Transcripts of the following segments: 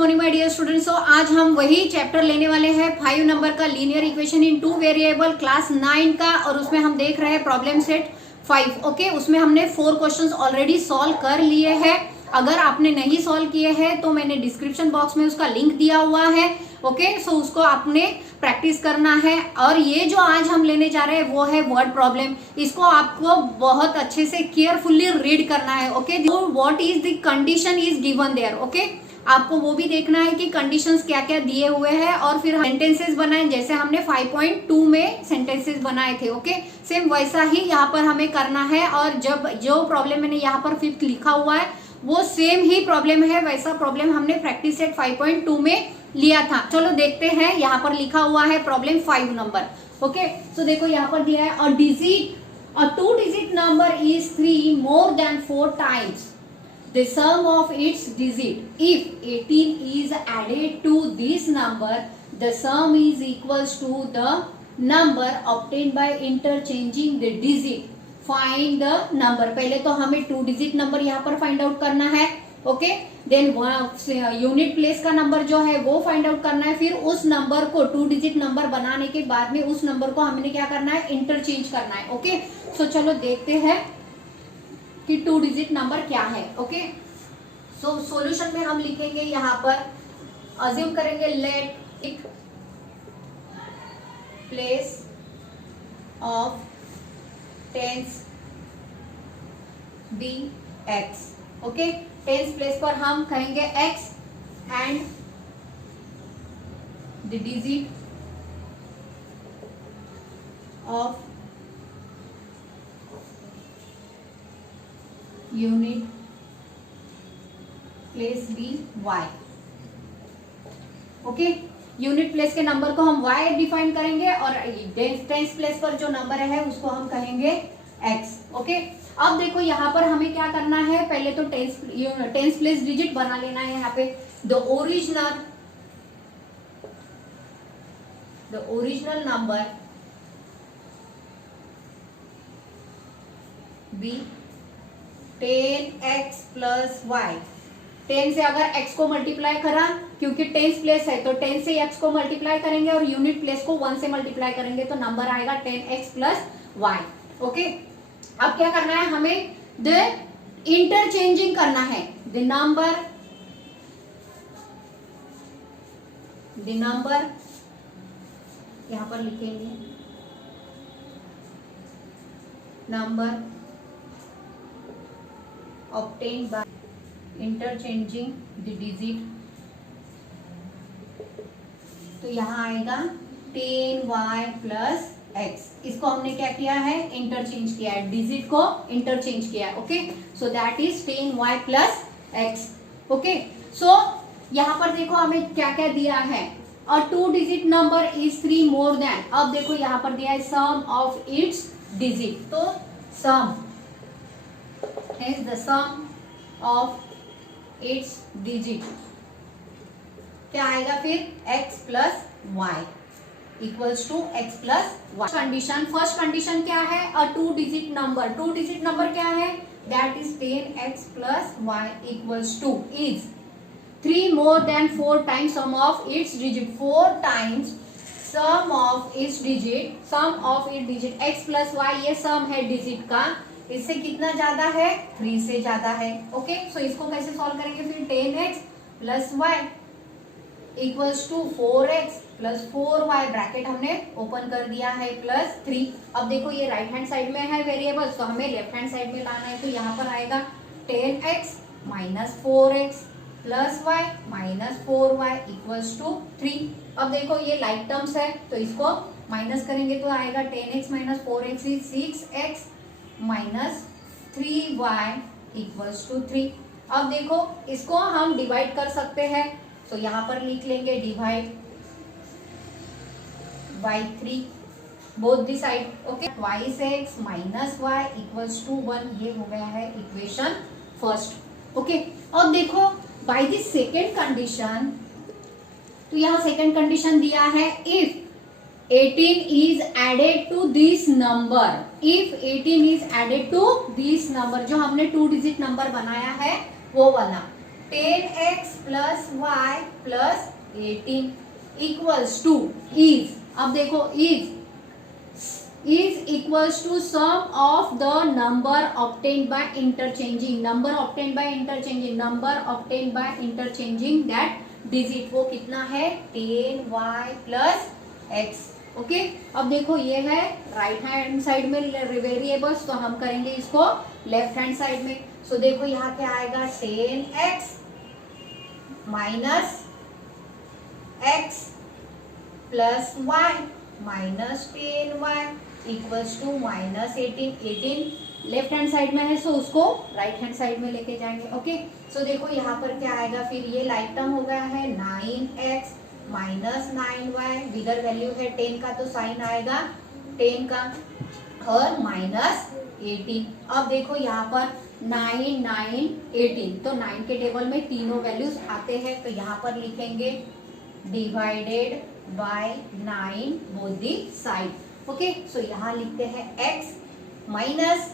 Morning my dear students. तो आज हम वही चैप्टर लेने वाले हैं 5 नंबर का linear equation in 2 variable class 9 का, और उसमें हम देख रहे हैं प्रॉब्लम सेट 5। ओके, उसमें हमने 4 क्वेश्चंस ऑलरेडी सॉल्व कर लिए हैं। अगर आपने नहीं सॉल्व किए हैं तो मैंने डिस्क्रिप्शन बॉक्स में उसका लिंक दिया हुआ है। ओके, सो उसको आपने प्रैक्टिस करना है। और ये जो आज हम लेने जा रहे हैं वो है वर्ड प्रॉब्लम। इसको आपको बहुत अच्छे से केयरफुली रीड करना है। Okay, what is the condition is given there. Okay, आपको वो भी देखना है कि कंडीशंस क्या क्या दिए हुए हैं, और फिर सेंटेंसेस बनाए जैसे हमने 5.2 में सेंटेंसेस बनाए थे। ओके, सेम वैसा ही यहाँ पर हमें करना है। और जब जो प्रॉब्लम मैंने यहाँ पर 5th लिखा हुआ है वो सेम ही प्रॉब्लम है, वैसा प्रॉब्लम हमने प्रैक्टिस सेट 5.2 में लिया था। चलो देखते हैं, यहाँ पर लिखा हुआ है प्रॉब्लम 5 नंबर। ओके, तो देखो यहाँ पर दिया है a 2-digit number is 3 more than 4 times the sum of its digit. If 18 is added to this number, the sum is equals to the number obtained by interchanging the digit. Find the number. पहले तो हमें 2 digit number यहाँ पर find out करना है। Okay, then unit place का number जो है वो फाइंड आउट करना है। फिर उस नंबर को 2 डिजिट नंबर बनाने के बाद में उस नंबर को हमने क्या करना है, इंटरचेंज करना है। ओके, सो चलो देखते हैं कि 2 डिजिट नंबर क्या है। ओके, सो सॉल्यूशन में हम लिखेंगे यहाँ पर, अज्यूम करेंगे let it place of tens be x. Okay, tens place पर हम कहेंगे x and the digit of unit place be y। Okay, unit place के नंबर को हम y डिफाइन करेंगे और टेंस प्लेस पर जो नंबर है उसको हम कहेंगे x। ओके, अब देखो यहाँ पर हमें क्या करना है, पहले तो टेंस प्लेस डिजिट बना लेना है। यहाँ पे the original number be 10x plus y. 10 से अगर x को मल्टीप्लाई करा, क्योंकि टेंस प्लेस है तो 10 से x को मल्टीप्लाई करेंगे और यूनिट प्लेस को 1 से मल्टीप्लाई करेंगे तो नंबर आएगा 10x प्लस वाई। ओके, अब क्या करना है, हमें द इंटरचेंजिंग करना है। द नंबर यहां पर लिखेंगे, number obtained by interchanging the digit, तो यहां आएगा 10y प्लस x। इसको हमने क्या किया है, इंटरचेंज किया है, डिजिट को इंटरचेंज किया है। Okay, so that is 10y plus x। Okay, so यहां पर देखो हमें क्या क्या दिया है, a 2 digit number is 3 more than. अब देखो यहां पर दिया है सम ऑफ इट्स डिजिट, तो सम is the sum of its digit क्या आएगा फिर, x plus y equals to x plus y. Condition, first condition क्या है, a 2 digit number. 2 digit number क्या है, that is 10x plus y equals to is 3 more than 4 times sum of its digit. 4 times sum of its digit, sum of its digit x plus y, ये sum है digit का, इससे कितना ज्यादा है, 3 से ज्यादा है। ओके, सो इसको कैसे सॉल्व करेंगे, फिर 10x plus y equals to 4x plus 4y, bracket हमने ओपन कर दिया है, प्लस 3। अब देखो ये राइट हैंड साइड में है वेरिएबल, तो हमें लेफ्ट हैंड साइड में लाना है, तो यहाँ पर आएगा 10x minus 4x plus y minus 4y equals to 3। अब देखो ये लाइक टर्म्स है तो इसको माइनस करेंगे तो आएगा 10x minus 4x is 6x minus 3y equals to 3। अब देखो इसको हम डिवाइड कर सकते हैं, तो यहाँ पर लिख लेंगे divide by 3 both the side. Okay, twice x minus y equals to 1, ये हो गया है इक्वेशन फर्स्ट। ओके, अब देखो बाय द सेकेंड कंडीशन, तो यहाँ सेकेंड कंडीशन दिया है, if 18 is added to this number, if 18 is added to this number, जो हमने 2 डिजिट नंबर बनाया है वो वाला, 10x plus y plus 18 equals to is, अब देखो is equals to sum of the number obtained by interchanging, number obtained by interchanging, number obtained by interchanging that digit, वो कितना है 10y प्लस x। ओके, अब देखो ये है right hand side में वेरिएबल्स, तो हम करेंगे इसको लेफ्ट हैंड साइड में। सो देखो यहाँ क्या आएगा 10x minus x plus y minus 10y equals to minus 18 left hand side में है, सो उसको राइट हैंड साइड में लेके जाएंगे। ओके, सो देखो यहाँ पर क्या आएगा, फिर ये लाइक टर्म हो गया है 9x माइनस 9y, बिगर वैल्यू है 10 का तो साइन आएगा 10 का, और माइनस 18। अब देखो यहाँ पर 9 9 18, तो 9 के टेबल में तीनों वैल्यूज आते हैं, तो यहाँ पर लिखेंगे divided by 9 both the side. Okay, so यहाँ लिखते हैं x minus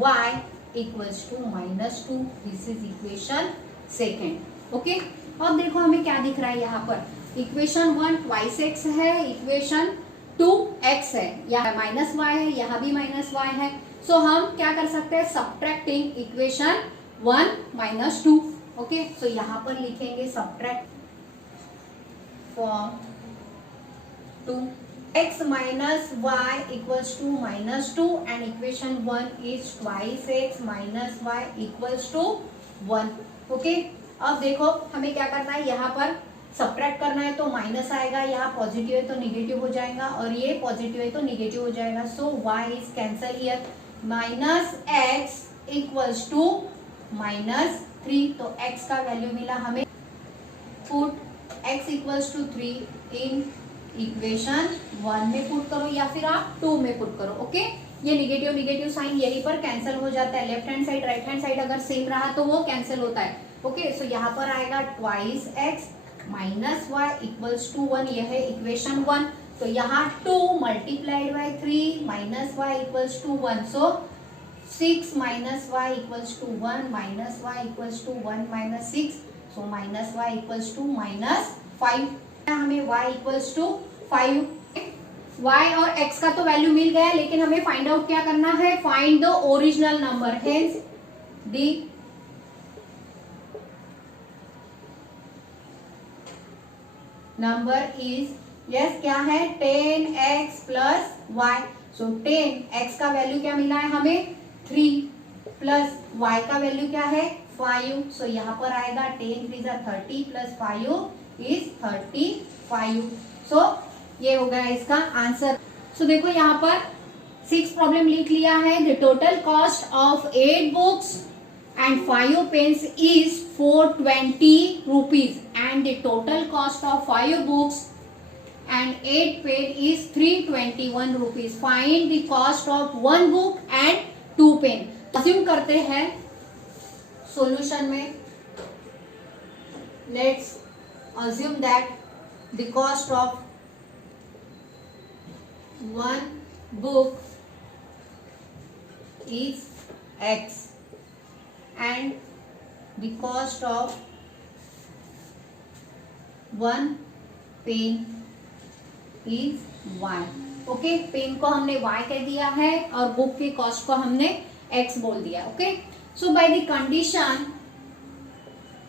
y equals to minus 2, this is equation second. Okay, अब देखो हमें क्या दिख रहा है यहाँ पर, इक्वेशन 1 ट्वाइस x है, इक्वेशन 2 x है, यहाँ माइनस y है, यहाँ भी माइनस y है। सो हम क्या कर सकते हैं, subtracting equation 1 minus 2। Okay, so यहाँ पर लिखेंगे subtract from 2 x minus y equals to minus 2 and equation 1 is twice x minus y equals to 1। Okay, अब देखो हमें क्या करना है, यहाँ पर सब्ट्रैक्ट करना है, तो माइनस आएगा, यहाँ पॉजिटिव है तो निगेटिव हो जाएगा, और ये पॉजिटिव है तो निगेटिव हो जाएगा। So y is cancel here, minus x equals to minus 3, तो x का वैल्यू मिला हमें, put x equals to 3 in equation 1 में पुट करो या फिर आप 2 में पुट करो। ओके, ये निगेटिव निगेटिव साइन यहीं पर कैंसिल हो जाता है, left hand side right hand side अगर सेम रहा तो वो कैंसिल होता है। ओके, सो यहाँ पर आएगा twice x minus y equals to 1, यह है इक्वेशन 1, तो यहाँ 2 multiplied by 3 minus y equals to 1, so 6 minus y equals to 1 minus y equals to 1 minus 6, so minus y equals to minus 5, हमें y equals to 5। y और x का तो value मिल गया, लेकिन हमें फाइंड आउट क्या करना है, find the original number, hence the number is, yes क्या है 10x प्लस y, सो 10x का वैल्यू क्या मिला है हमें 3 प्लस y का वैल्यू क्या है 5, सो यहाँ पर आएगा 10 3 30 प्लस 5 इज 35। सो ये हो गया इसका आंसर। सो देखो यहाँ पर 6 प्रॉब्लम लिख लिया है। The total cost of 8 books and 5 pens is 420 rupees and the total cost of 5 books and 8 pen is 321 rupees. Find the cost of 1 book and 2 pen. Assume करते हैं solution में, let's assume that the cost of 1 book is X and the cost of 1 pen is y। Okay, pen को हमने y कह दिया है और book के कॉस्ट को हमने x बोल दिया। Okay, so by the condition,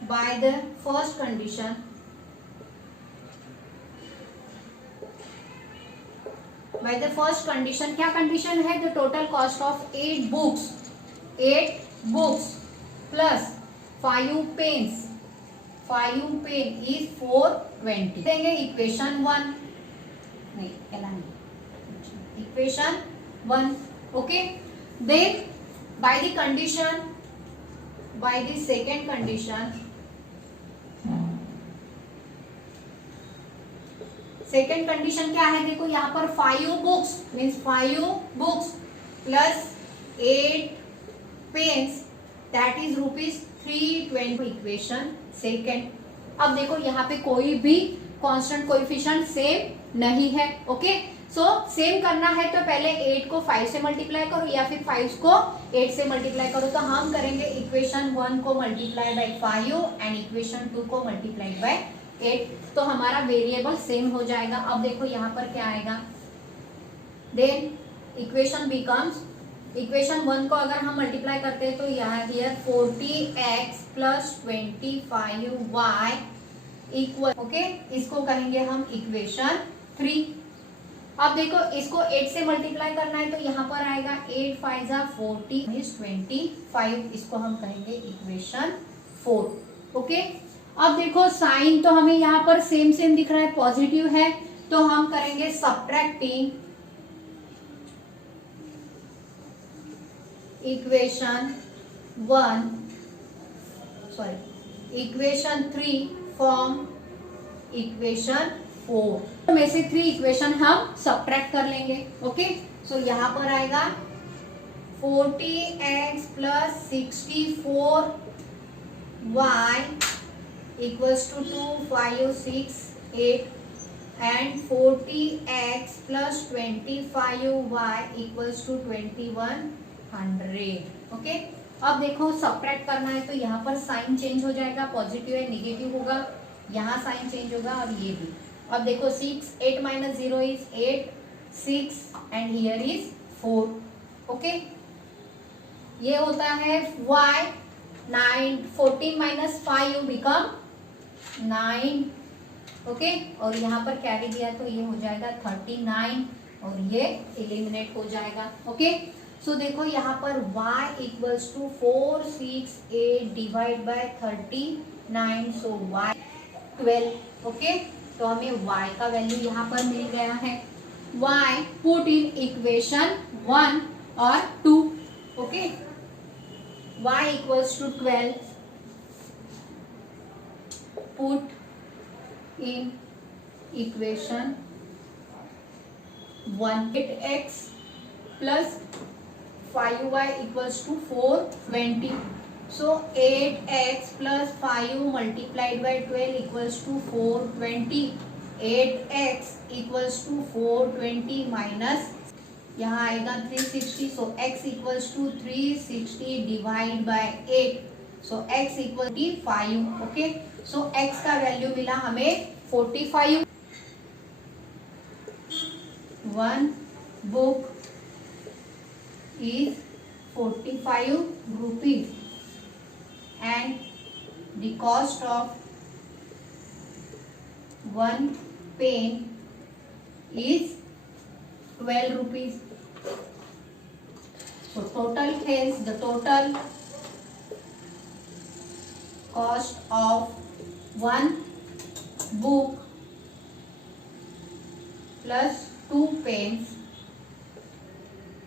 by the first condition, by the first condition क्या कंडीशन है, the total cost of 8 books plus 5 pens, 5 pen is 420। देंगे इक्वेशन 1 नहीं, equation 1। Okay, then by the condition, by the second condition, second condition क्या है, देखो यहाँ पर 5 books means 5 books plus 8 pens that is ₹320 equation second. अब देखो यहाँ पे कोई भी कांस्टेंट कोएफिशिएंट सेम नहीं है। ओके, सो सेम करना है तो पहले 8 को 5 से मल्टीप्लाई करो या फिर 5 को 8 से मल्टीप्लाई करो। तो हम करेंगे इक्वेशन 1 को मल्टीप्लाई बाय 5 एंड इक्वेशन 2 को मल्टीप्लाई बाय 8। तो हमारा वेरिएबल सेम हो जाएगा। अब देखो यहाँ पर क्या आएगा, देन इक्वेशन बिकम्स, इक्वेशन 1 को अगर हम मल्टीप्लाई करते हैं तो यहाँ here 40x plus 25y equal, okay, इसको कहेंगे हम इक्वेशन 3। अब देखो इसको 8 से मल्टीप्लाई करना है तो यहाँ पर आएगा 8 5 जा 40 25, इसको हम कहेंगे इक्वेशन 4। ओके, अब देखो साइन तो हमें यहाँ पर सेम सेम दिख रहा है, पॉजिटिव है, तो हम करेंगे सब्ट्रैक्टिंग इक्वेशन 3 फ्रॉम इक्वेशन 4 में से 3 इक्वेशन हम सब्ट्रैक्ट कर लेंगे। ओके, सो यहाँ पर आएगा 40x plus 64y equals to 2 5 6 8 and 40x plus 25y equals to 2100। Okay, अब देखो सब्ट्रैक्ट करना है तो यहाँ पर साइन चेंज हो जाएगा, पॉजिटिव है नेगेटिव होगा, यहाँ साइन चेंज होगा और ये भी। अब देखो 6 8 minus 0 is 8 6 and here is 4। Okay, ये होता है y 9 14 माइनस 5 बिकम 9। ओके, और यहाँ पर कैरी दिया तो ये हो जाएगा 39 और ये एलिमिनेट हो जाएगा। ओके, सो देखो यहाँ पर y equals to 4 6 8 divide by 39, so y 12। Okay, तो हमें y का वैल्यू यहाँ पर मिल गया है। y पुट इन इक्वेशन 1 और 2। Okay, y equals to 12 put in equation 1। 8x plus 5y equals to 420। So 8x plus 5 multiplied by 12 equals to 420. 8x equals to 420 minus यहाँ आएगा 360. So x equals to 360 divide by 8. So x equals to 5. Okay. So x का value मिला हमें 45. One book is 45 rupees. And the cost of one pen is 12 rupees. So total is the total cost of one book plus 2 pens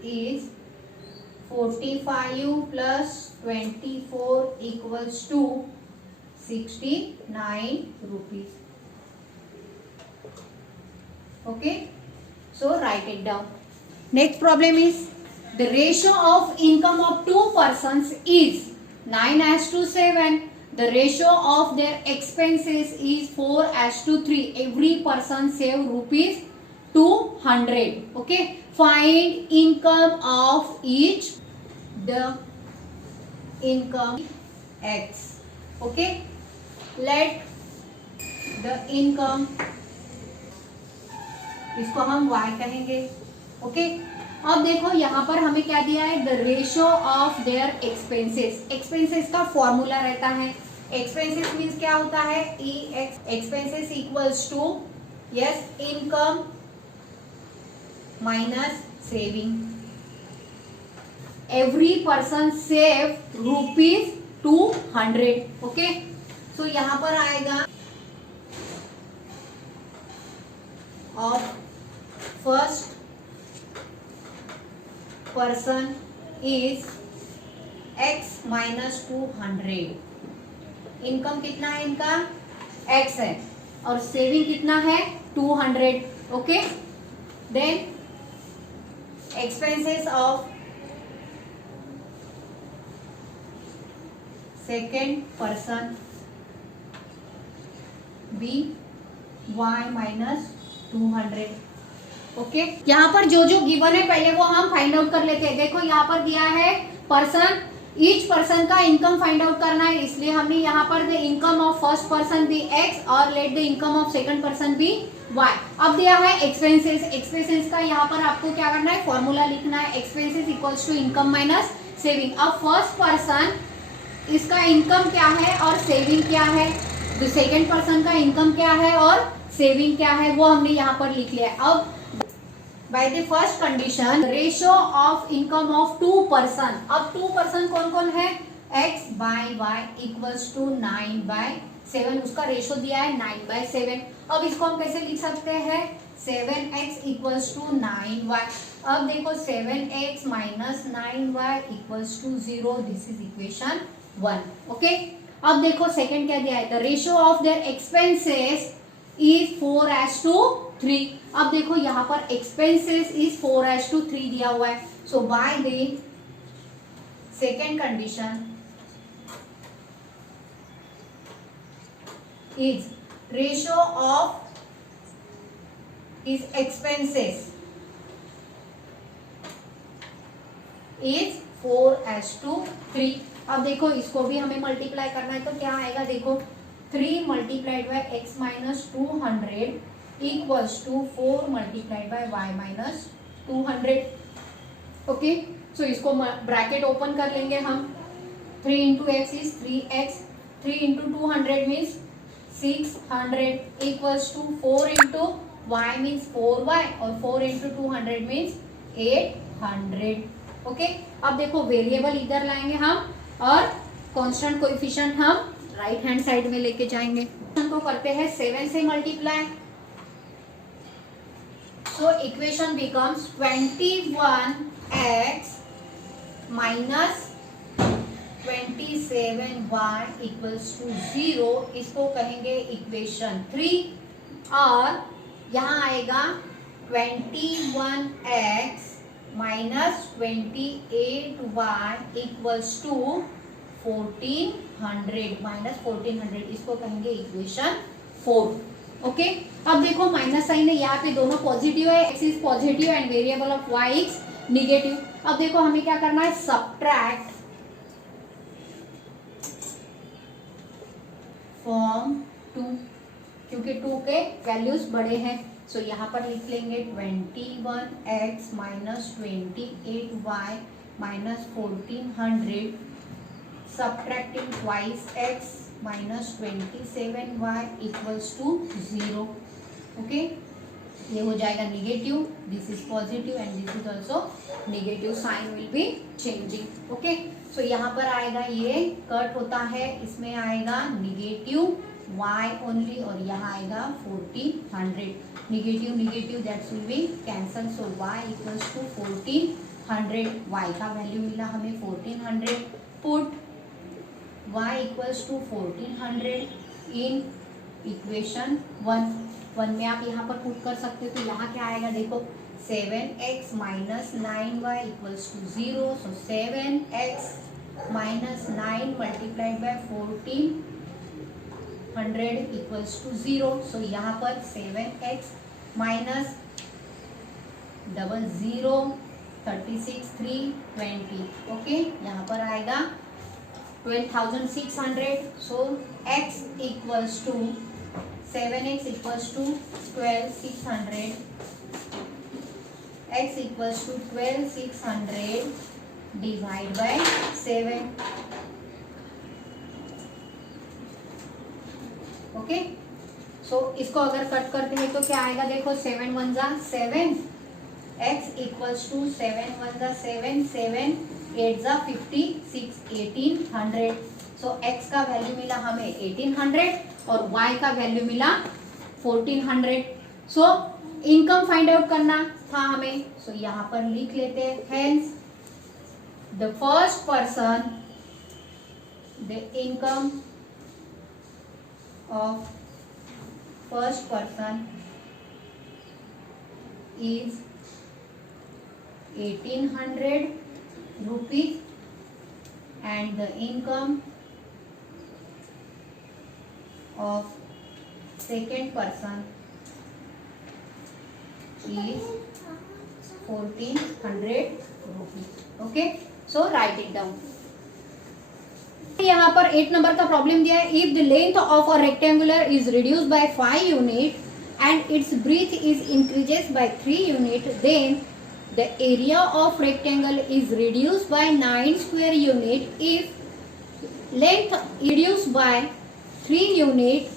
is 45 plus 24 equals to 69 rupees. Okay, so write it down. Next problem is the ratio of income of 2 persons is 9:7. The ratio of their expenses is 4:3. Every person save rupees 200. Okay, find income of each. The income x. Okay, let the income, इसको हम y कहेंगे। Okay, अब देखो यहाँ पर हमें क्या दिया है, the ratio of their expenses. Expenses का फॉर्मूला रहता है, एक्सपेंसेस मीन्स क्या होता है, e expenses equals to yes income minus saving. Every person save rupees 200। Okay, so यहाँ पर आएगा of first person is x minus 200। Income कितना है इनका, x है, और सेविंग कितना है 200। Okay, then expenses of second person be y minus 200। Okay यहाँ पर जो जो गिवन है पहले वो हम फाइंड आउट कर लेते हैं। देखो यहाँ पर दिया है पर्सन, ईच पर्सन का इनकम फाइंड आउट करना है, इसलिए हमने यहाँ पर the income of first person be x और let the income of second person be y. अब दिया है एक्सपेंसेस, एक्सपेंसेस का यहाँ पर आपको क्या करना है, फॉर्मूला लिखना है, expenses equals to income minus saving. अब फर्स्ट पर्सन इसका इनकम क्या है और सेविंग क्या है, तो सेकंड पर्सन का इनकम क्या है और सेविंग क्या है वो हमने यहाँ पर लिख लिया है। अब by the first condition ratio of income of two person, अब टू पर्सन कौन कौन है, x by y equals to 9/7, उसका रेशियो दिया है 9/7। अब इसको हम कैसे लिख सकते हैं, 7x इक्वल्स टू 9y। अब देखो 7x minus 9y equals to 0, this is equation 1। Okay अब देखो सेकंड क्या दिया है, the ratio of their expenses is 4:3। अब देखो यहाँ पर एक्सपेंसेस इज 4:3 दिया हुआ है, so by the second condition is ratio of is expenses is 4:3। अब देखो इसको भी हमें मल्टीप्लाई करना है, तो क्या आएगा, देखो 3 multiplied by x minus 200 equals to 4 multiplied by y minus 200। Okay so इसको ब्रैकेट ओपन कर लेंगे हम, 3 into x is 3x, 3 into 200 means 600 equals to 4 into y means 4y और 4 इंटू 200 मीन्स 800। ओके अब देखो वेरिएबल इधर लाएंगे हम और कांस्टेंट कोएफिशिएंट हम राइट हैंड साइड में लेके जाएंगे। तो करते हैं 7 से multiply, so equation becomes 21x minus 27y equals to 0, इसको कहेंगे इक्वेशन 3। और यहाँ आएगा 21x minus 28y equals to 1400 minus 1400, इसको कहेंगे इक्वेशन 4। ओके अब देखो माइनस साइन है, यहाँ पे दोनों पॉजिटिव है, x is positive and variable of y is negative. अब देखो हमें क्या करना है, सब्ट्रैक्ट फ्रॉम 2, क्योंकि 2 के वैल्यूज बड़े हैं, सो यहाँ पर लिख लेंगे 21x minus 28y minus 1400 subtracting twice x minus 27y equals to 0। Okay ये हो जाएगा negative, this is positive and this is also negative, sign will be changing. Okay so यहाँ पर आएगा, ये कट होता है, इसमें आएगा निगेटिव y ओनली और यहाँ आएगा 1400, negative negative that's will be cancel, so y equals to 1400, y का वैल्यू मिला हमें 1400, put y equals to 1400 in equation 1 में आप यहाँ पर पुट कर सकते हो, तो यहाँ क्या आएगा, देखो 7x minus 9y equals to 0, so 7x minus 9 multiplied by 1400 equals to 0, so यहाँ पर 7x माइनस 00 36 320। ओके यहाँ पर आएगा 12,600, so x equals to 7x equals to 12,600, x equals to 12,600 divide by 7। Okay so इसको अगर कट करते हैं तो क्या आएगा, देखो 7 1 जा 7, x इक्वल्स टू 7 1 जा 7, 7 8 जा 56, 1800। सो x का वैल्यू मिला हमें 1800 और y का वैल्यू मिला 1400। सो इनकम फाइंड आउट करना था हमें, सो यहाँ पर लिख लेते हैं, hence the first person the income of first person is 1800 rupees and the income of second person is 1400 rupees. Okay, so write it down. यहाँ पर 8 नंबर का प्रॉब्लम दिया है. If the length of a rectangular is reduced by 5 unit and its breadth is increases by 3 unit, then the area of rectangle is reduced by 9 square unit. If length reduced by 3 unit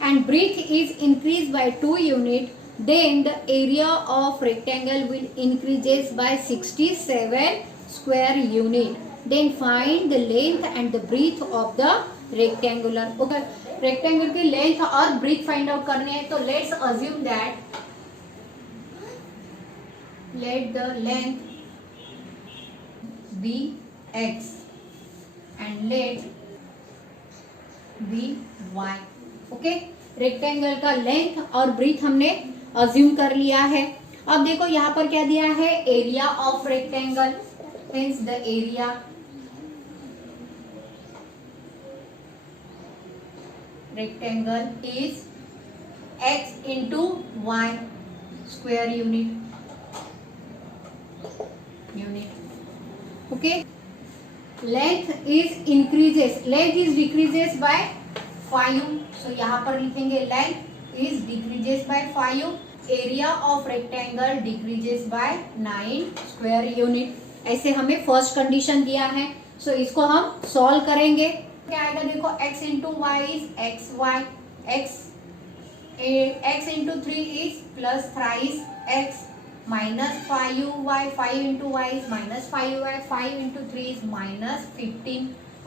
and breadth is increased by 2 unit, then the area of rectangle will increases by 67 square unit. Then find the length and the breadth of the rectangular. Okay, rectangle की length और breadth find out करने हैं. तो let's assume that let the length be x and let be y. Okay, rectangle का length और breadth हमने assume कर लिया है. अब देखो यहाँ पर क्या दिया है, area of rectangle. Hence the area rectangle is x into y square unit. Okay, length is increases, length is decreases by 5. so यहाँ पर लिखेंगे length is decreases by 5. area of rectangle decreases by 9 square unit. ऐसे हमें first condition दिया है. सो इसको हम solve करेंगे. क्या आएगा देखो, x into y is x y, x into 3 is plus thrice x minus 5y, 5 into y is minus 5y, 5 into 3 is minus 15.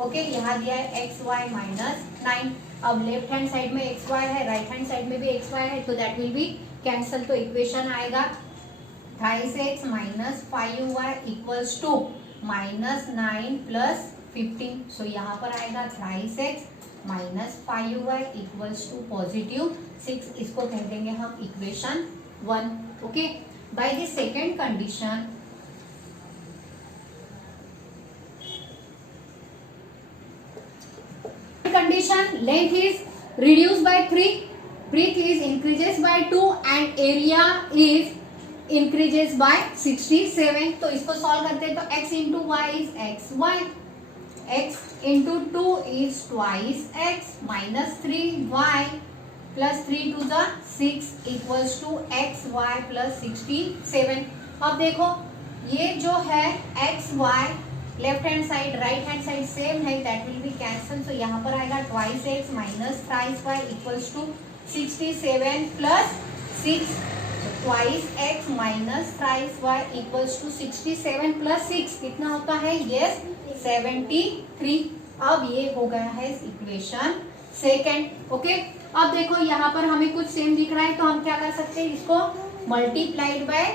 Okay, यहाँ दिया है एक्स वाई माइनस 9. अब लेफ्ट हैंड साइड में एक्स वाई है, right hand side में भी x y है, तो दैट विल बी कैंसल. तो इक्वेशन आएगा thrice x minus 5y equals to minus 9 plus 15. So यहाँ पर आएगा thrice x minus 5y equals to positive 6. इसको कह देंगे हम equation 1. Okay, by the second condition length is reduce by 3, breadth is increases by 2 and area is increases by 67. तो इसको solve करते हैं. तो x into y is x y, x into 2 is twice x minus 3y plus 3 to the 6 equals to xy plus 67. अब देखो ये जो है xy left hand side right hand side same है, that will be cancel. So यहाँ पर आएगा twice x minus thrice y equals to 67 plus 6. Twice x minus thrice y equals to 67 plus 6 कितना होता है, यस 73. अब ये हो गया है इक्वेशन सेकेंड. ओके, अब देखो यहाँ पर हमें कुछ सेम दिख रहा है, तो हम क्या कर सकते हैं, इसको मल्टीप्लाइड बाय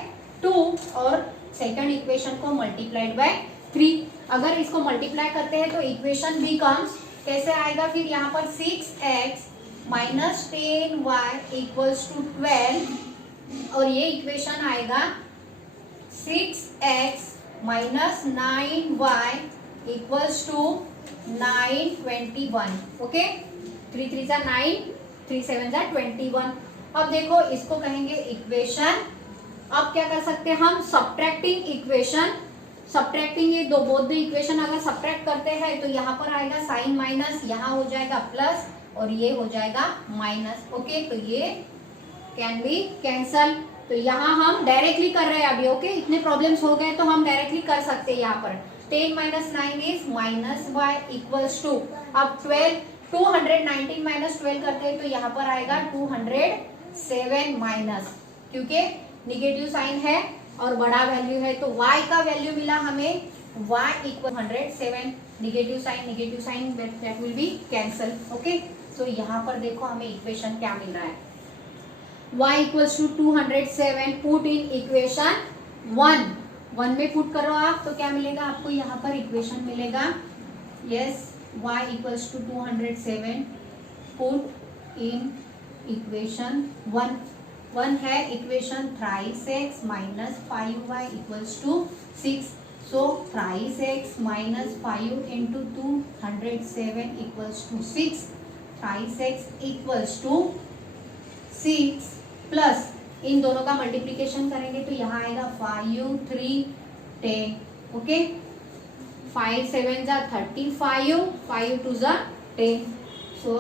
2 और सेकंड इक्वेशन को मल्टीप्लाइड बाय 3. अगर इसको मल्टीप्लाई करते हैं तो इक्वेशन बिकम्स कैसे आएगा फिर, यहाँ पर 6x minus 10y equals to 12 और ये इक्वेशन आएगा 6x minus 9y equals to 921. Okay, 3 3 जा 9, 3 7 जा 21. अब देखो इसको कहेंगे इक्वेशन. अब क्या कर सकते हैं हम, सब्ट्रैक्टिंग इक्वेशन. सब्ट्रैक्टिंग ये दो बोथ द इक्वेशन अगर सब्ट्रैक्ट करते हैं तो यहाँ पर आएगा साइन माइनस, यहाँ हो जाएगा प्लस और ये हो जाएगा माइनस. ओके, तो ये कैन बी कैंसल. तो यहाँ हम डायरेक्टली कर रहे हैं अभी. ओके, इतने प्रॉब्लम्स हो गए तो हम डायरेक्टली कर सकते हैं. यहाँ पर 10 minus 9 is minus y equals to, अब 219 माइनस 12 करते हैं तो यहाँ पर आएगा 207 माइनस, क्योंकि निगेटिव साइन है और बड़ा वैल्यू है तो y का वैल्यू मिला हमें y equal 107. Negative sign that will be cancel. Okay, तो यहाँ पर देखो हमें इक्वेशन क्या मिल रहा है, y equals to 207. Put in equation 1 में पुट करो आप तो क्या मिलेगा आपको, यहाँ पर इक्वेशन मिलेगा yes y equals to 207. Put in equation 1 है equation thrice x minus 5y equals to 6. So thrice x minus 5 into 207 equals to 6. Thrice x equals to 6 plus इन दोनों का मल्टीप्लीकेशन करेंगे तो यहाँ आएगा 5, 3, 10। ओके, 5 7 जा 35, 5 2 जा 10। सो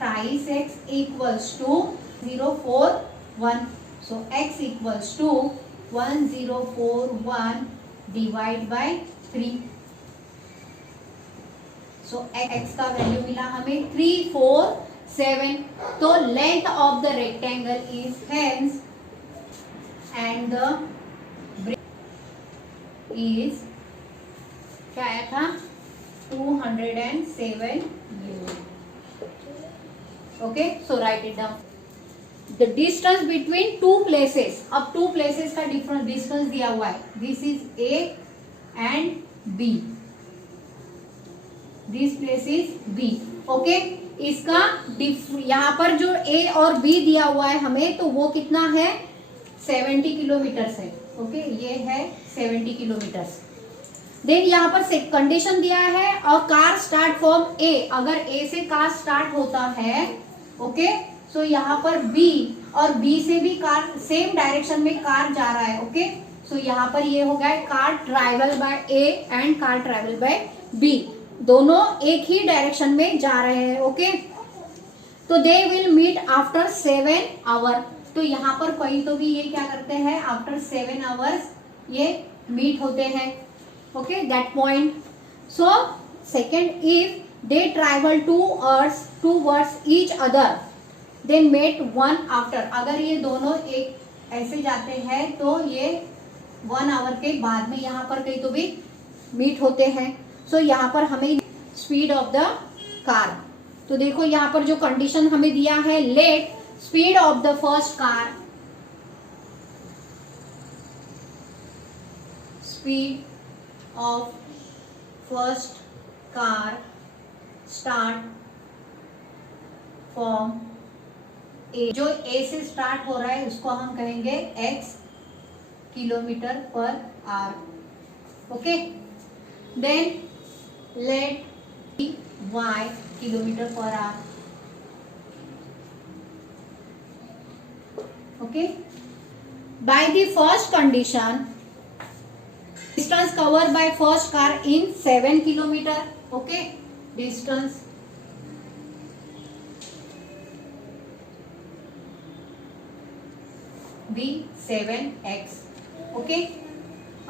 5x equals to 1041. So x equals to 1041 divide by 3. So x का वैल्यू मिला हमें 347. तो length of the rectangle is hence and the breadth is क्या आया था 207 unit. Okay, so write it down. The distance between two places. अब two places का different distance दिया हुआ है. This is A and B. This place is B. Okay, इसका यहाँ पर जो ए और बी दिया हुआ है हमें, तो वो कितना है 70 किलोमीटर है. ओके, ये है 70 किलोमीटर. देन यहाँ पर कंडीशन दिया है और कार स्टार्ट फ्रॉम ए. अगर ए से कार स्टार्ट होता है, ओके, सो यहाँ पर बी और बी से भी कार सेम डायरेक्शन में कार जा रहा है. ओके, सो यहाँ पर ये हो गया car travel by A and car travel by B. दोनों एक ही डायरेक्शन में जा रहे हैं. ओके, तो they will meet after 7 hour. तो यहाँ पर कहीं तो भी ये क्या करते हैं, आफ्टर 7 आवर्स ये मीट होते हैं. Okay, that point. So second, if they travel towards each other then met 1 after. अगर ये दोनों एक ऐसे जाते हैं तो ये 1 आवर के बाद में यहाँ पर कहीं तो भी मीट होते हैं. सो यहाँ पर हमें स्पीड ऑफ द कार. तो देखो यहाँ पर जो कंडीशन हमें दिया है, let speed of the first car, speed of first car start from A. जो ए से स्टार्ट हो रहा है उसको हम कहेंगे x kilometre per hour. Okay, then let y kilometre per hour. Okay, by the first condition distance cover by first car in 7 kilometre. Okay, distance be 7x. Okay,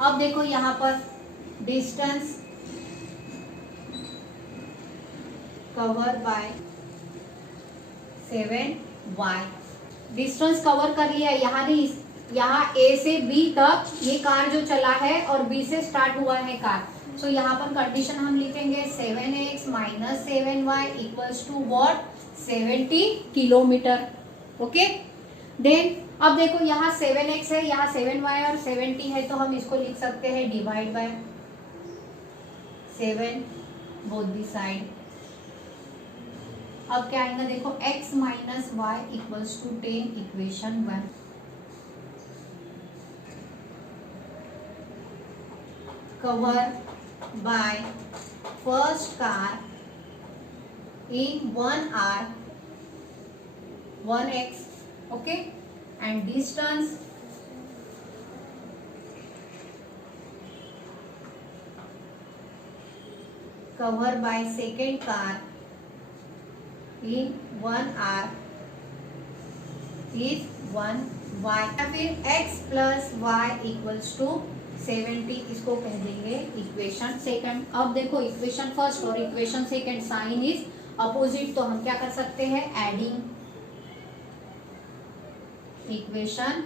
अब देखो यहाँ पर distance cover by 7y. Distance cover कर लिया. यहाँ ए से B तक ये कार जो चला है और बी से स्टार्ट हुआ है कार. सो यहाँ पर कंडीशन हम लिखेंगे 7x minus 7y equals to what 70 kilometre. Okay, then अब देखो यहाँ 7x है, यहाँ 7y और 70 है, तो हम इसको लिख सकते हैं divide by 7 both the side. अब क्या आएगा देखो x minus y equals to 10 equation 1. Cover by first car in 1 hour 1x. Okay, and distance covered by second car in 1 hour is 1y. फिर x plus y equals to 70. इसको कह देंगे equation second. अब देखो equation first और equation second sign is opposite, तो हम क्या कर सकते हैं एडिंग इक्वेशन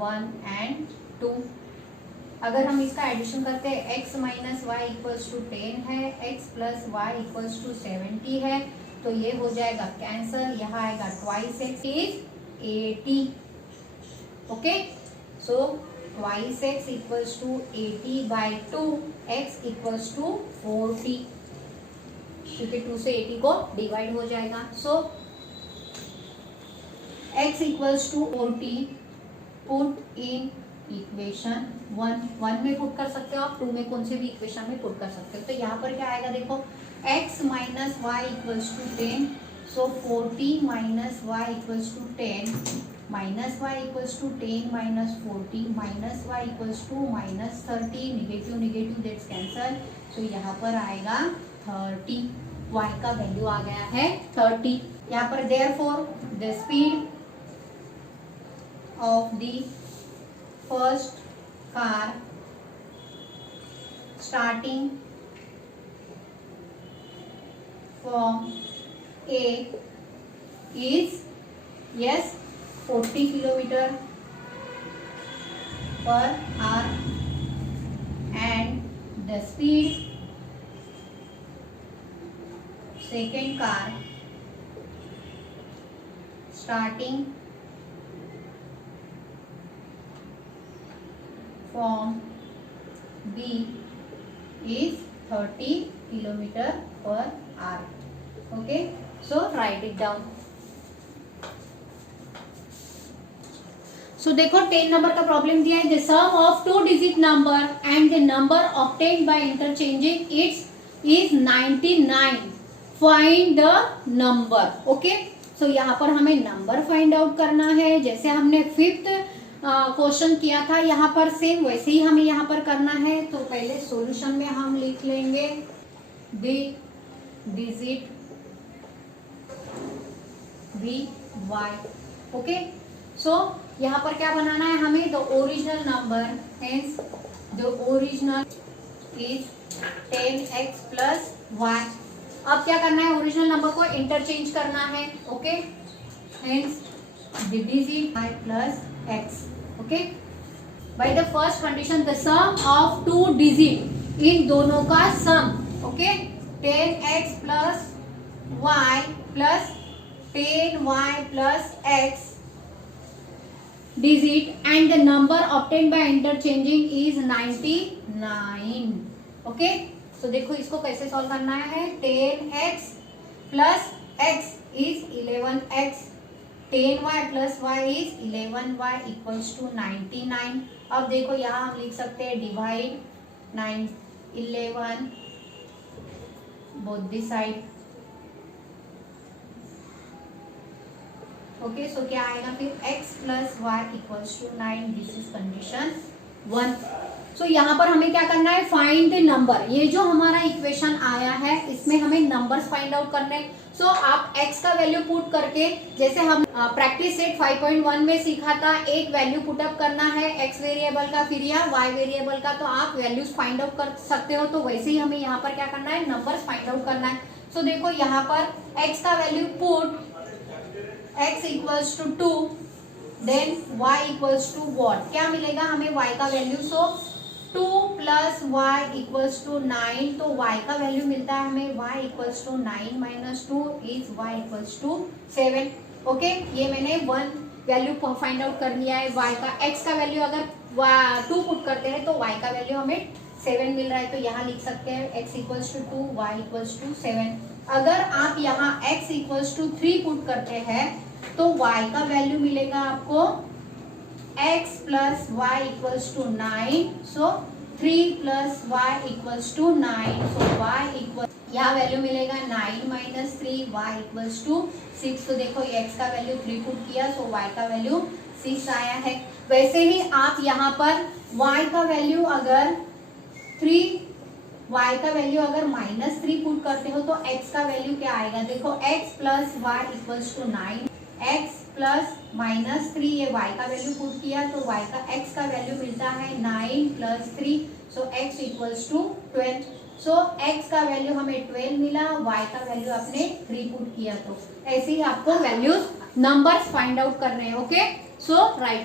1 and 2. अगर हम इसका एडिशन करते हैं x minus y equals to 10 है, x plus y equals to 70 है, तो ये हो जाएगा कैंसल. यहाँ आएगा twice x is 80. Okay, so twice x equals to 80 by 2, x equals to 40, क्योंकि 2 से 80 को डिवाइड हो जाएगा. So x equals to 40 put in equation 1 में पुट कर सकते हो आप, 2 में कौन से भी इक्वेशन में पुट कर सकते हो. तो यहाँ पर क्या आएगा देखो x minus y equals to 10 so 40 minus y equals to 10 minus y equals to 10 minus 40 minus y equals to minus 30, negative negative that's cancel, so यहाँ पर आएगा 30, y का वैल्यू आ गया है 30। यहाँ पर therefore the speed of the first car starting from A is yes 40 kilometre per our and the speed second car starting from B is 30 kilometer per hour. Okay, so write it down. So देखो 10 number का problem दिया है, the sum of 2 digit number and the number obtained by interchanging its is 99. Find the number. Okay, so यहाँ पर हमें number find out करना है, जैसे हमने 5th क्वेश्चन किया था यहाँ पर सेम वैसे ही हमें यहाँ पर करना है। तो पहले सॉल्यूशन में हम लिख लेंगे the digit VY. Okay, so यहाँ पर क्या बनाना है हमें, the original number, hence the original is 10x plus y। अब क्या करना है, ओरिजिनल नंबर को इंटरचेंज करना है। Okay, hence the digit y plus x। Okay, by the first condition the sum of 2 digit, इन दोनों का sum. Okay, 10x plus y plus 10y plus x digit and the number obtained by interchanging is 99. Okay, तो देखो इसको कैसे solve करना है, 10x plus x is 11x, 10y plus y is 11y equals to 99। अब देखो यहाँ हम लिख सकते हैं divide 11 both the side। Okay, so क्या आएगा फिर x plus y equals to 9, this is condition 1। So यहाँ पर हमें क्या करना है, फाइंड द नंबर। ये जो हमारा इक्वेशन आया है इसमें हमें नंबर्स फाइंड आउट करने। सो आप x का वैल्यू पुट करके, जैसे हम प्रैक्टिस सेट 5.1 में सीखा था, एक वैल्यू पुटअप करना है x वेरिएबल का फिर या y वेरिएबल का, तो आप वैल्यूज फाइंड आउट कर सकते हो। तो वैसे ही हमें यहाँ पर क्या करना है, नंबर्स फाइंड आउट करना है। सो देखो यहाँ पर x का value put x equals to 2, then y equals to what, क्या मिलेगा हमें y का value, so 2 plus y equals to 9, तो y का वैल्यू मिलता है हमें y equals to 9 minus 2 is y equals to 7। Okay, ये मैंने 1 वैल्यू फाइंड आउट कर लिया है y का। x का वैल्यू अगर 2 पुट करते हैं तो y का वैल्यू हमें 7 मिल रहा है, तो यहाँ लिख सकते हैं x equals to 2, y equals to 7। अगर आप यहाँ x इक्वल्स टू 3 पुट करते हैं तो y का वैल्यू मिलेगा आपको x plus y equals to 9, so 3 plus y equals to 9, so y equal, यहाँ वैल्यू मिलेगा 9 माइनस 3, y इक्वल्स टू 6। तो देखो x का वैल्यू 3 पुट किया, सो y का वैल्यू 6 आया है। वैसे ही आप यहाँ पर y का वैल्यू अगर 3, y का वैल्यू अगर माइनस 3 पुट करते हो तो x का वैल्यू क्या आएगा, देखो x plus y equals to 9, x plus minus 3, ये y का वैल्यू पुट किया तो y का x का वैल्यू मिलता है 9 plus 3, so x equals to 12। So x का वैल्यू हमें 12 मिला, y का वैल्यू आपने 3 पुट किया। तो ऐसे ही आपको वैल्यूज नंबर्स फाइंड आउट करने हैं। Okay, so right.